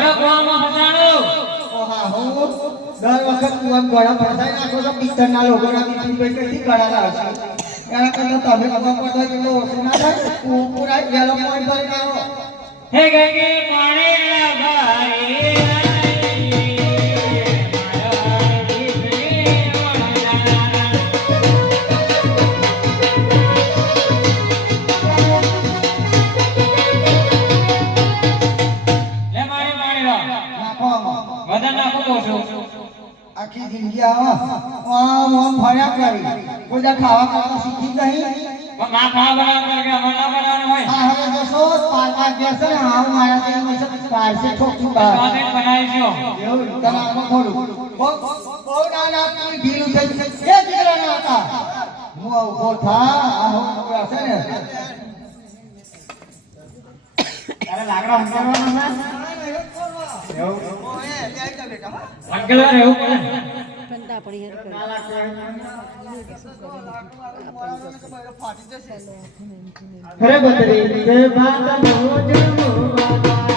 ઘોડા કુવામાં ફસાણો ઓહા હો દર વખત કુવામાં ઘોડા ફસાઈ નાખો તો પિત્તરના લોકોના બીજું કોઈ કઈથી ઘોડા લાવશે એના કરતા તમે કુવા પડો એટલો ઓછું ના થાય પૂરા યલો પોઈન્ટ ભરીને આવો હે ગંગે પાણી લગાઈ આખી જિંદગી આમ ફર્યા કરી કોઈ ખાવા ખાવા શીખી નહીં માં ખાવા બનાવ કે અમાર ના બનાવવાનું હોય હા હવે દસો પાર બેસે ને હા મારા તે મસે પારસે ઠોકું બહાર કાને બનાવીશું એવું તનામાં થોડું બહુ નાના તું ઢીલું થઈ એ દીકરા ના હતા હું ઉભો થા આ હું છે ને તારે લાગડા હંકારવાના એવું ઓએ લે આઈ બેટા અંકલ રહેવું પડે કંટા પડી હર કરે અરે બતરી તે બાત મોજ મોવા